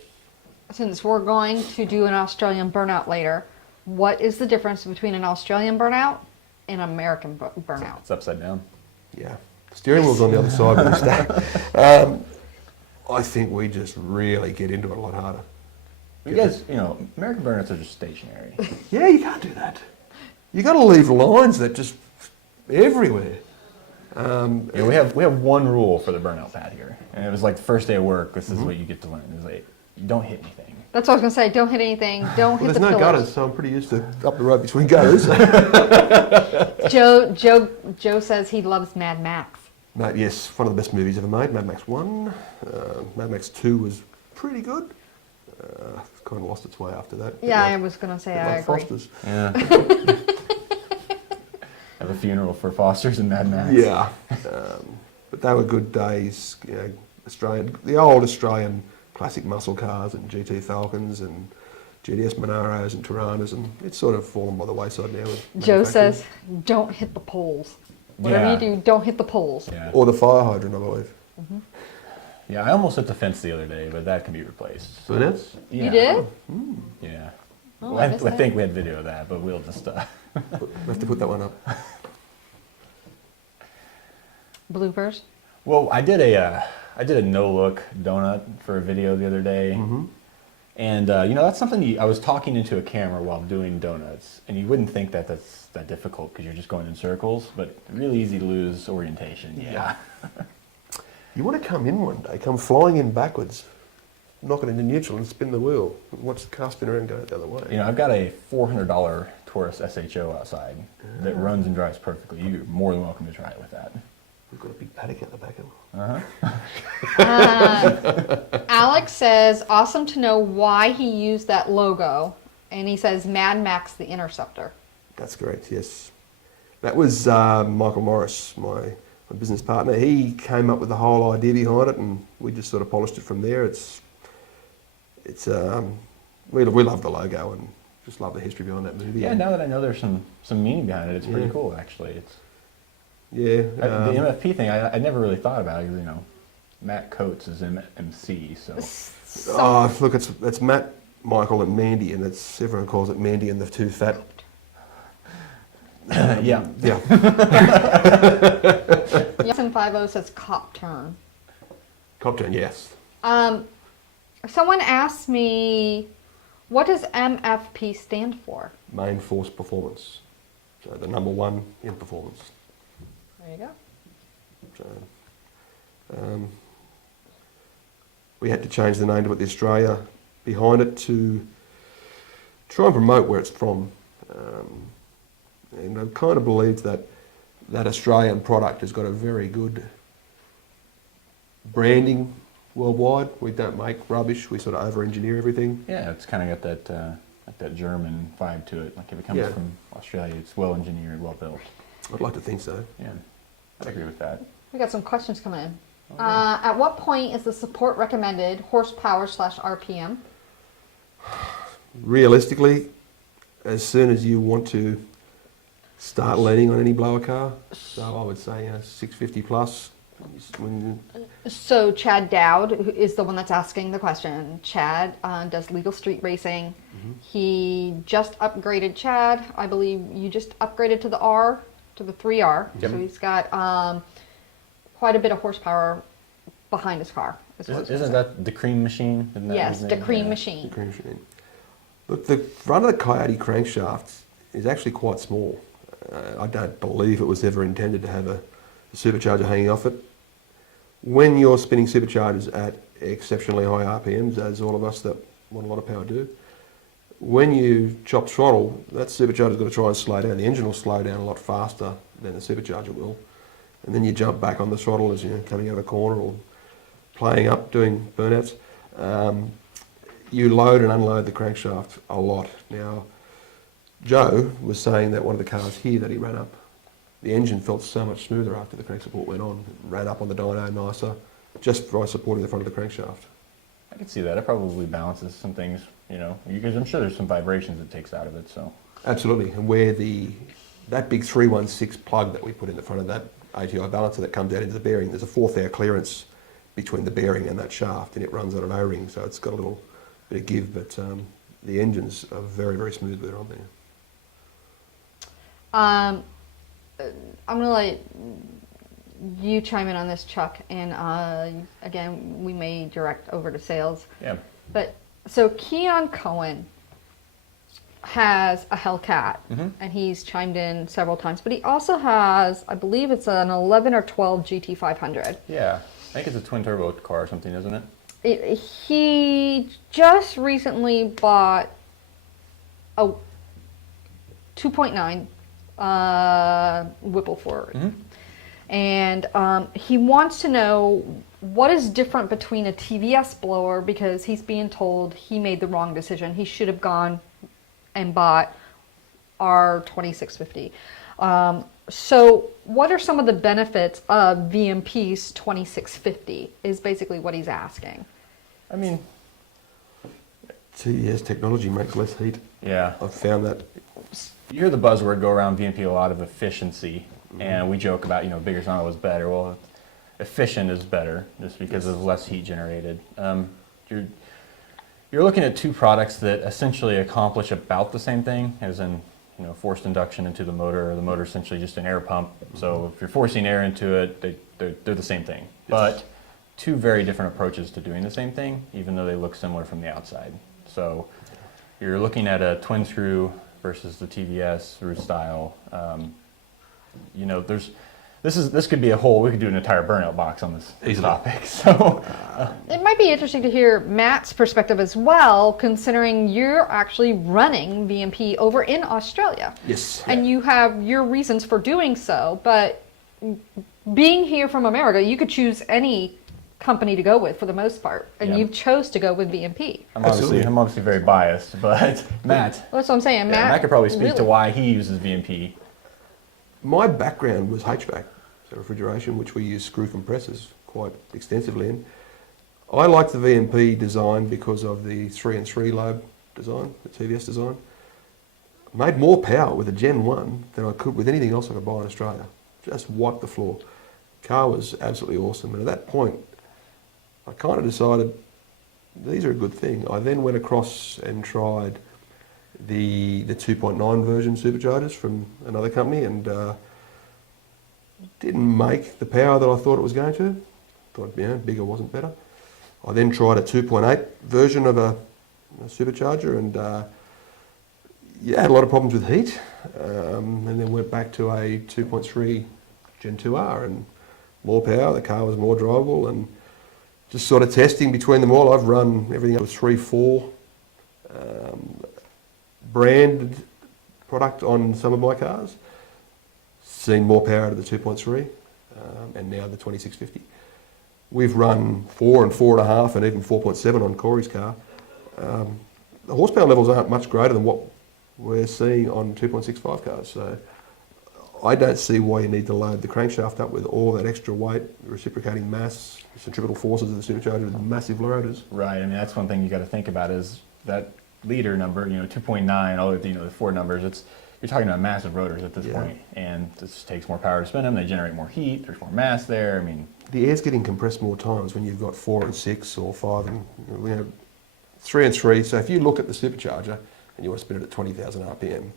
Since we're going to do an Australian burnout later, what is the difference between an Australian burnout and an American burnout? It's upside down. Yeah. The steering wheel's on the other side when we start. I think we just really get into it a lot harder. You guys, American burnouts are just stationary. Yeah, you can't do that. You got to leave lines that just everywhere. We have one rule for the burnout pad here, and it was like the first day of work. This is what you get to learn: is like you don't hit anything. That's what I was going to say. Don't hit anything. Don't Well, hit there's the no pillars. gutters, so I'm pretty used to up the road between gutters. Joe says he loves Mad Max. Mate, yes, one of the best movies ever made. Mad Max 1. Mad Max 2 was pretty good. Kind of lost its way after that. Yeah, I was going to say I like agree. Foster's. Yeah. Have a funeral for Foster's and Mad Max. Yeah. But they were good days. The old Australian classic muscle cars and GT Falcons and GTS Monaros and Tiranas, and it's sort of fallen by the wayside now. with Joe manufacturing. says, don't hit the poles. Whatever Yeah. you do, don't hit the poles. Yeah. Or the fire hydrant, I believe. Yeah, I almost hit the fence the other day, but that can be replaced. So that's Yeah. You did? Yeah. Oh, Well, I I missed that. think we had video of that, but we'll just. we have to put that one up. Bloopers. Well, I did a no-look donut for a video the other day, and that's something I was talking into a camera while doing donuts, and you wouldn't think that that's that difficult because you're just going in circles, but really easy to lose orientation. Yeah. You want to come in one day, come flying in backwards, knock it into neutral and spin the wheel. Watch the car spin around and go the other way. I've got a $400 Taurus SHO outside that runs and drives perfectly. You're more than welcome to try it with that. We've got a big paddock at the back of Alex says, awesome to know why he used that logo. And he says, Mad Max the Interceptor. That's correct, yes. That was Michael Morris, my business partner. He came up with the whole idea behind it, and we just sort of polished it from there. We love the logo and just love the history behind that movie. Yeah, now that I know there's some meaning behind it, it's pretty Yeah. cool actually. It's Yeah. the MFP thing. I never really thought about it. Matt Coates is MC, so Oh, look, it's Matt, Michael, and Mandy, and everyone calls it Mandy and the Two Fat. yeah. Yeah. Yes, 50 says cop turn. Copton, yes. Someone asked me, what does MFP stand for? Main force performance. So the number one in performance. There you go. So, we had to change the name to put the Australia behind it to try and promote where it's from. And I kind of believe that Australian product has got a very good branding worldwide. We don't make rubbish. We sort of over-engineer everything. Yeah, it's kind of got that German vibe to it. Like if it comes Yeah. from Australia, it's well engineered, well built. I'd like to think so. Yeah, I'd agree with that. We got some questions coming in. At what point is the support recommended horsepower/RPM? Realistically, as soon as you want to start leaning on any blower car, so I would say 650 plus. When So Chad Dowd who is the one that's asking the question. Chad does legal street racing. He just upgraded. Chad, I believe you just upgraded to the 3R. Yep. So he's got quite a bit of horsepower behind his car. is what I was gonna Isn't say. that the cream machine? Isn't that Yes, his the name? cream Yeah. machine. the cream machine. Look, the front of the Coyote crankshaft is actually quite small. I don't believe it was ever intended to have a supercharger hanging off it. When you're spinning superchargers at exceptionally high RPMs, as all of us that want a lot of power do, when you chop throttle, that supercharger's got to try and slow down. The engine will slow down a lot faster than the supercharger will. And then you jump back on the throttle as you're coming out of a corner or playing up, doing burnouts. You load and unload the crankshaft a lot. Now, Joe was saying that one of the cars here that he ran up, the engine felt so much smoother after the crank support went on. It ran up on the dyno nicer, just by supporting the front of the crankshaft. I can see that. It probably balances some things, because I'm sure there's some vibrations it takes out of it. So Absolutely, and where that big 316 plug that we put in the front of that ATI balancer that comes out into the bearing, there's a 4th hour clearance between the bearing and that shaft, and it runs on an O-ring, so it's got a little bit of give, but the engines are very, very smooth with it on there. I'm going to let you chime in on this, Chuck, and again, we may direct over to sales. yeah, But so Keon Cohen has a Hellcat, and he's chimed in several times. But he also has, I believe it's an 11 or 12 GT500. yeah. I think it's a twin turbo car or something, isn't it? He just recently bought a 2.9 Whipple for it. And he wants to know what is different between a TVS blower, because he's being told he made the wrong decision. He should have gone and bought our 2650. So what are some of the benefits of VMP's 2650 is basically what he's asking. I mean, TES technology makes less heat. yeah. I've found that. You hear the buzzword go around VMP a lot of efficiency, And we joke about, bigger is not always better. Well, efficient is better just because of less heat generated. You're looking at two products that essentially accomplish about the same thing, as in, forced induction into the motor, or the motor essentially just an air pump. So if you're forcing air into it, they're the same thing. But two very different approaches to doing the same thing, even though they look similar from the outside. So you're looking at a twin screw versus the TVS root style. This could be we could do an entire burnout box on this topic. So It might be interesting to hear Matt's perspective as well, considering you're actually running VMP over in Australia. Yes. And you have your reasons for doing so, but being here from America, you could choose any company to go with for the most part, and Yeah. you've chose to go with VMP. I'm obviously very biased, but Matt, Well, that's what I'm saying. Matt could probably speak to really- why he uses VMP. My background was HVAC, so refrigeration, which we use screw compressors quite extensively in. I like the VMP design because of the 3 and 3 lobe design, the TVS design. Made more power with a Gen 1 than I could with anything else I could buy in Australia. Just wiped the floor. Car was absolutely awesome, and at that point, I kind of decided these are a good thing. I then went across and tried the 2.9 version superchargers from another company, and didn't make the power that I thought it was going to. Thought, bigger wasn't better. I then tried a 2.8 version of a supercharger, and had a lot of problems with heat, and then went back to a 2.3 Gen 2R, and more power, the car was more drivable, and just sort of testing between them all. I've run everything up to 3.4 branded product on some of my cars. Seen more power to the 2.3 and now the 2650. We've run 4 and 4.5 and even 4.7 on Corey's car. The horsepower levels aren't much greater than what we're seeing on 2.65 cars. So I don't see why you need to load the crankshaft up with all that extra weight, reciprocating mass, centripetal forces of the supercharger with massive rotors. Right. I mean, that's one thing you got to think about is that liter number, 2.9, all of the four numbers. You're talking about massive rotors at this point, and this takes more power to spin them. They generate more heat. There's more mass there. I mean, the air's getting compressed more times when you've got 4 and 6 or 5 and 3 and 3. So if you look at the supercharger and you want to spin it at 20,000 RPM,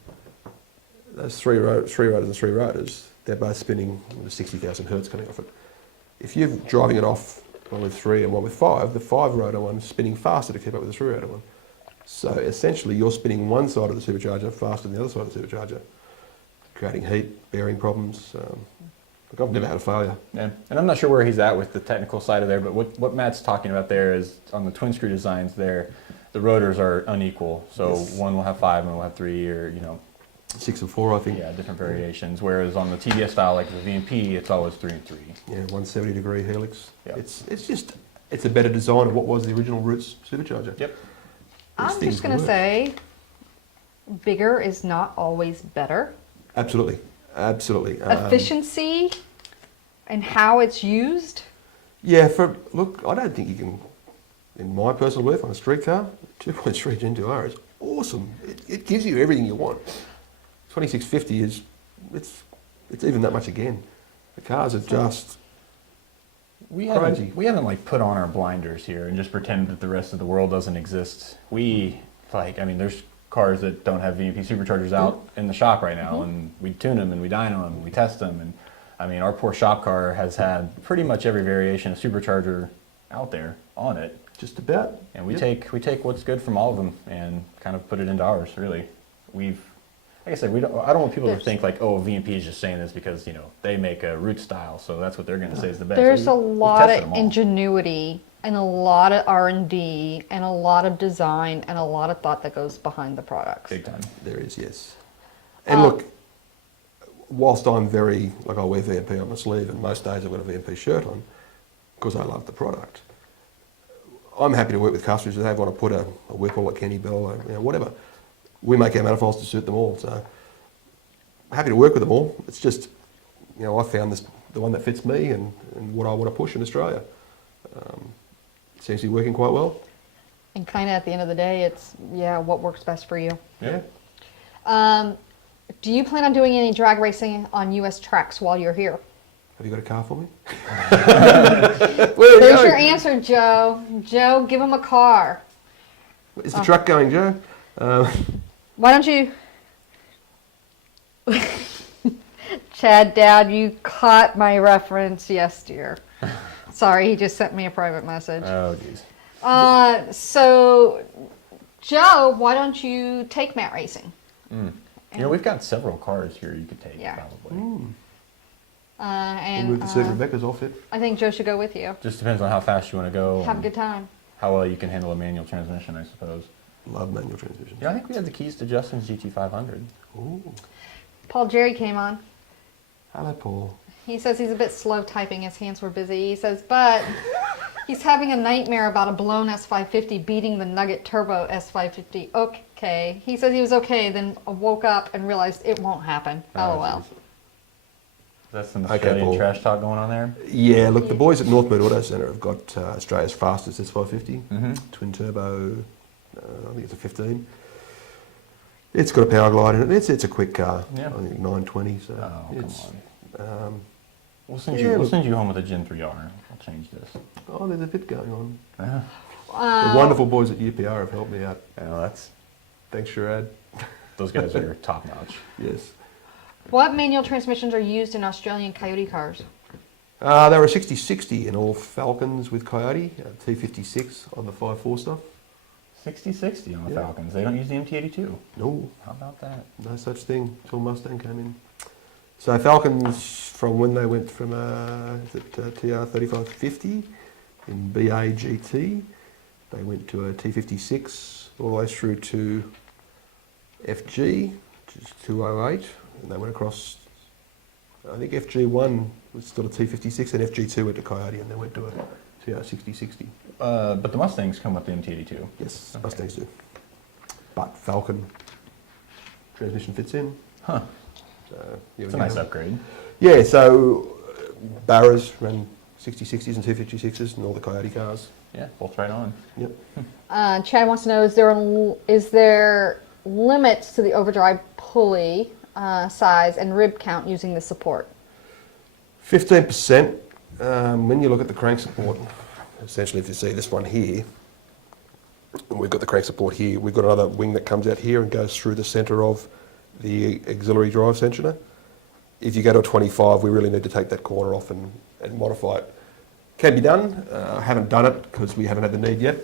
those three rotors and 3 rotors, they're both spinning with 60,000 hertz coming off it. If you're driving it off one with 3 and one with 5, the 5 rotor one's spinning faster to keep up with the 3 rotor one. So essentially you're spinning one side of the supercharger faster than the other side of the supercharger, creating heat, bearing problems. Look, I've never had a failure. Yeah. And I'm not sure where he's at with the technical side of there, but what Matt's talking about there is on the twin screw designs there, the rotors are unequal. So one will have 5 and one will have 3, or 6 and 4, I think. Yeah, different variations. Whereas on the TVS style, like the VMP, it's always 3 and 3. Yeah, 170-degree helix. Yep. It's a better design of what was the original Roots supercharger. Yep. I'm just going to say, bigger is not always better. Absolutely. Efficiency and how it's used. Yeah, look, I don't think you can, in my personal belief, on a street car, 2.3 Gen 2R is awesome. It gives you everything you want. 2650 it's even that much again. The cars are just We crazy. haven't put on our blinders here and just pretend that the rest of the world doesn't exist. There's cars that don't have VMP superchargers out in the shop right now, and we tune them and we dyno them and we test them. And I mean, our poor shop car has had pretty much every variation of supercharger out there on it. Just about. And we take what's good from all of them and kind of put it into ours. Really, like I said, I don't want people to think VMP is just saying this because they make a root style, so that's what they're going to say is the best. There's a lot tested of them all. ingenuity and a lot of R&D and a lot of design and a lot of thought that goes behind the products. Big time. There is, yes. And look, whilst I'm I wear VMP on my sleeve, and most days I've got a VMP shirt on because I love the product. I'm happy to work with customers if they want to put a Whipple, a Kenny Bell, or whatever. We make our manifolds to suit them all, so happy to work with them all. It's just, I found the one that fits me and what I want to push in Australia. Seems to be working quite well. And kind of at the end of the day, it's, what works best for you. Yeah. Do you plan on doing any drag racing on U.S. tracks while you're here? Have you got a car for me? There's your answer, Joe. Joe, give him a car. Is the truck going, Joe? Why don't you... Chad, Dad, you caught my reference. Yes, dear. Sorry, he just sent me a private message. Oh, geez. So, Joe, why don't you take Matt racing? You know, we've got several cars here you could take, Yeah. probably. We'll And move to see Rebecca's outfit. I think Joe should go with you. Just depends on how fast you want to go. Have a and good time. How well you can handle a manual transmission, I suppose. Love manual transmissions. Yeah, I think we had the keys to Justin's GT500. Ooh. Paul Jerry came on. Hello, Paul. He says he's a bit slow typing. His hands were busy. He says, but he's having a nightmare about a blown S550 beating the Nugget Turbo S550. Okay. He says he was okay, then woke up and realized it won't happen. LOL. That's some Okay, Australian Paul. trash talk going on there. Yeah, look, the boys at Northmead Auto Centre have got Australia's fastest S550, twin turbo, I think it's a 15. It's got a power glide in it. It's a quick car. Yeah. I think 920. So Oh, it's, come on. We'll send yeah, you. We'll look- send you home with a Gen 3R. I'll change this. Oh, there's a bit going on. Yeah. The wonderful boys at UPR have helped me out. That's Thanks, Sharad. those guys are top notch. Yes. What manual transmissions are used in Australian Coyote cars? They were a 60/60 in all Falcons with Coyote, T56 on the 5.4 stuff. 60/60 on the Yeah. Falcons. They don't use the MT82. No, How about that? no such thing until Mustang came in. So Falcons, from when they went from TR3550 in BA GT, they went to a T56 all the way through to FG, which is 208, and they went across. I think FG1 was still a T56, and FG2 went to Coyote, and they went to a TR6060. But the Mustangs come with the MT82. Yes, Okay. Mustangs do. But Falcon transmission fits in. Huh. So, It's a nice upgrade. Yeah, so Barras ran 60/60s and 256s and all the Coyote cars. Yeah, both right on. Yep. Chad wants to know, is there limits to the overdrive pulley size and rib count using the support? 15%. When you look at the crank support, essentially if you see this one here, and we've got the crank support here, we've got another wing that comes out here and goes through the centre of the auxiliary drive tensioner. If you go to a 25, we really need to take that corner off and modify it. Can be done. I haven't done it because we haven't had the need yet.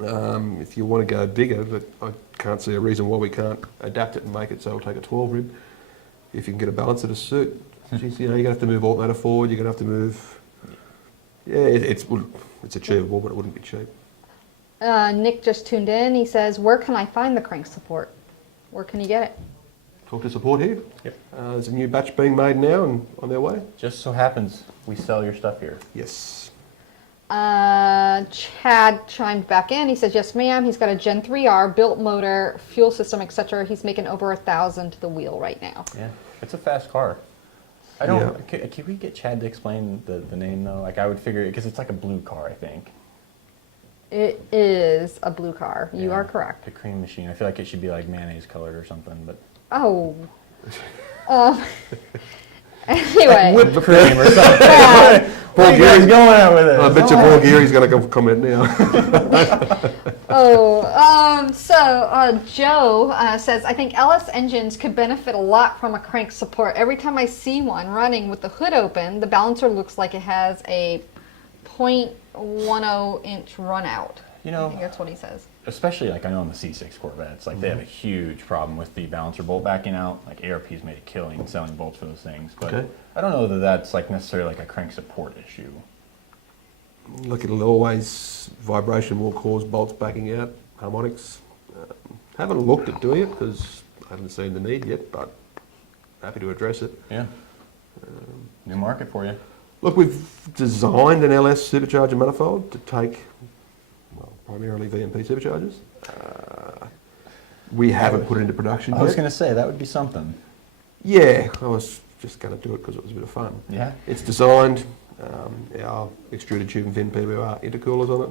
If you want to go bigger, but I can't see a reason why we can't adapt it and make it so it'll take a 12 rib. If you can get a balance of a suit, geez, you know, you're going to have to move alternator forward, you're going to have to move. Yeah, it's achievable, but it wouldn't be cheap. Nick just tuned in. He says, where can I find the crank support? Where can you get it? Talk to support here. Yep. There's a new batch being made now and on their way. Just so happens we sell your stuff here. Yes. Chad chimed back in. He says, yes, ma'am. He's got a Gen 3R, built motor, fuel system, etc. He's making over 1,000 to the wheel right now. Yeah, it's a fast car. I don't. Can we get Chad to explain the name though? Like I would figure because it's like a blue car, I think. It is a blue car. You Yeah, are correct. The cream machine. I feel like it should be like mayonnaise colored or something, but Oh. Anyway. whipped cream or something. Yeah. Paul Gary's going out with it. I bet you Paul Geary's going to comment now. Joe says, I think LS engines could benefit a lot from a crank support. Every time I see one running with the hood open, the balancer looks like it has a 0.10 inch run out. You I know, think that's what he says. especially like I know on the C6 Corvettes, like they have a huge problem with the balancer bolt backing out. Like ARP's made a killing selling bolts for those things, but Okay. I don't know that that's like necessarily like a crank support issue. Look, it'll always, vibration will cause bolts backing out, harmonics. Haven't looked at doing it because I haven't seen the need yet, but happy to address it. Yeah. New market for you. Look, we've designed an LS supercharger manifold to take, well, primarily VMP superchargers. We haven't put it into production I yet. was going to say that would be something. Yeah, I was just going to do it because it was a bit of fun. Yeah. It's designed, our extruded tube and fin PBR intercoolers on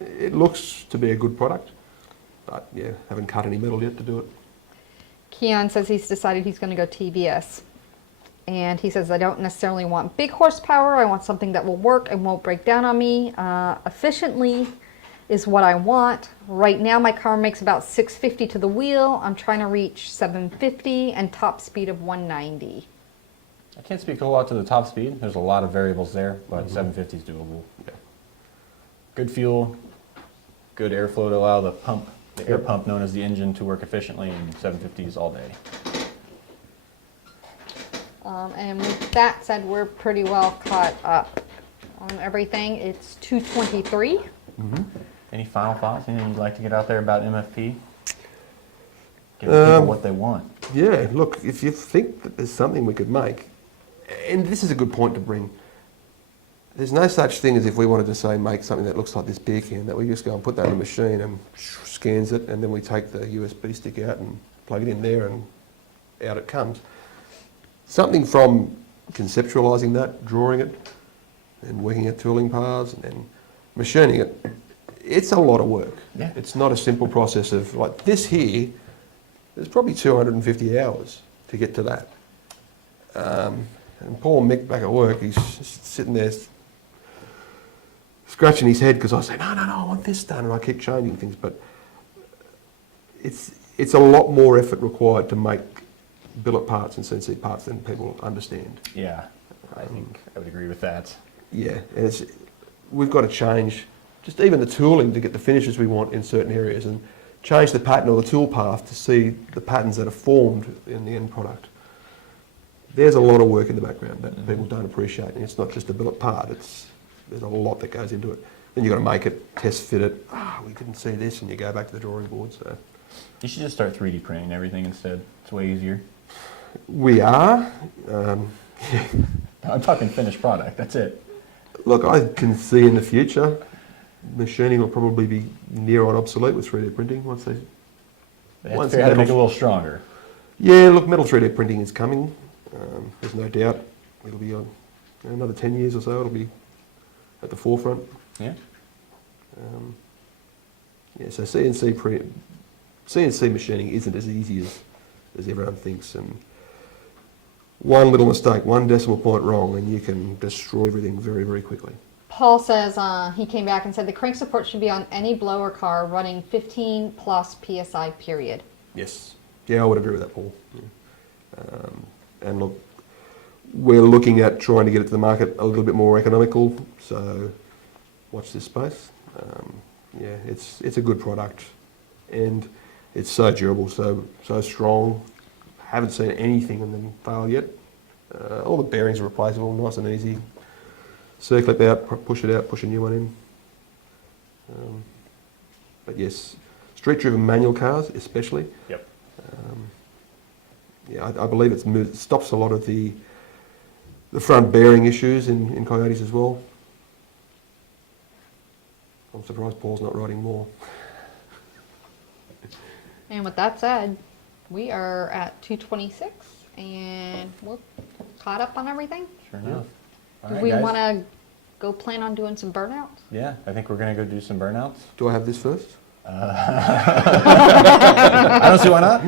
it. It looks to be a good product, but yeah, haven't cut any metal yet to do it. Keon says he's decided he's going to go TBS. And he says, I don't necessarily want big horsepower. I want something that will work and won't break down on me. Efficiently is what I want. Right now, my car makes about 650 to the wheel. I'm trying to reach 750 and top speed of 190. I can't speak a whole lot to the top speed. There's a lot of variables there, but 750 is doable. Yeah. Good fuel, good airflow to allow the air Yep. pump known as the engine to work efficiently, and 750s all day. And with that said, we're pretty well caught up on everything. It's 2:23. Any final thoughts? Anything you'd like to get out there about MFP? Give people what they want. Yeah, look, if you think that there's something we could make, and this is a good point to bring, there's no such thing as if we wanted to say make something that looks like this beer can, that we just go and put that in a machine and scans it, and then we take the USB stick out and plug it in there and out it comes. Something from conceptualising that, drawing it, and working out tooling paths, and then machining it, it's a lot of work. Yeah. It's not a simple process of, like this here, there's probably 250 hours to get to that. And poor Mick back at work, he's just sitting there scratching his head because I say, no, I want this done, and I keep changing things. But it's a lot more effort required to make billet parts and CNC parts than people understand. Yeah, I think I would agree with that. Yeah, and we've got to change just even the tooling to get the finishes we want in certain areas, and change the pattern or the tool path to see the patterns that are formed in the end product. There's a lot of work in the background that people don't appreciate, and it's not just a billet part, there's a lot that goes into it. Then you've got to make it, test fit it, we didn't see this, and you go back to the drawing board. So You should just start 3D printing everything instead. It's way easier. we are. I'm talking finished product, that's it. Look, I can see in the future, machining will probably be near on obsolete with 3D printing once they... They have Once to figure out how to make it a metal- little stronger. Yeah, look, metal 3D printing is coming. There's no doubt it'll be on another 10 years or so. It'll be at the forefront. Yeah. Yeah, so CNC machining isn't as easy as everyone thinks. And one little mistake, one decimal point wrong, and you can destroy everything very, very quickly. Paul says he came back and said the crank support should be on any blower car running 15 plus PSI period. Yes. Yeah, I would agree with that, Paul. Yeah. And look, we're looking at trying to get it to the market a little bit more economical, so watch this space. Yeah, it's a good product, and it's so durable, so strong. Haven't seen anything in them fail yet. All the bearings are replaceable, nice and easy. Circlip out, push it out, push a new one in. But yes, street-driven manual cars especially. Yep. Yeah, I believe it stops a lot of the front bearing issues in Coyotes as well. I'm surprised Paul's not riding more. And with that said, we are at 2:26 and we're caught up on everything. Sure enough. All Do right, we guys. want to go plan on doing some burnouts? Yeah, I think we're going to go do some burnouts. Do I have this first? I don't see why not.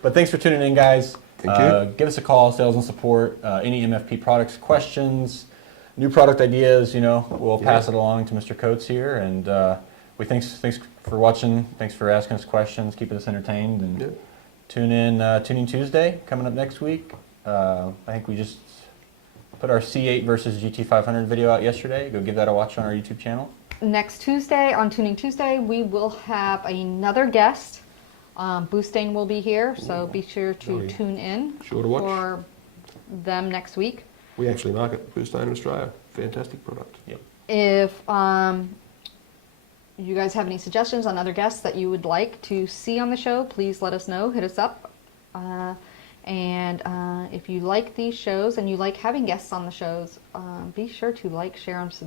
But thanks for tuning in, guys. Thank you. Give us a call, sales and support. Any MFP products questions, new product ideas, we'll pass it along to Mr. Coates here. And thanks for watching. Thanks for asking us questions, keeping us entertained. And Yeah. tune in Tuning Tuesday coming up next week. I think we just put our C8 versus GT500 video out yesterday. Go give that a watch on our YouTube channel. Next Tuesday, on Tuning Tuesday, we will have another guest. Boostain will be here, so be sure to Really tune in sure to watch. for them next week. We actually market Boostain in Australia. Fantastic product. Yep. If you guys have any suggestions on other guests that you would like to see on the show, please let us know. Hit us up. And if you like these shows and you like having guests on the shows, be sure to like, share, and subscribe.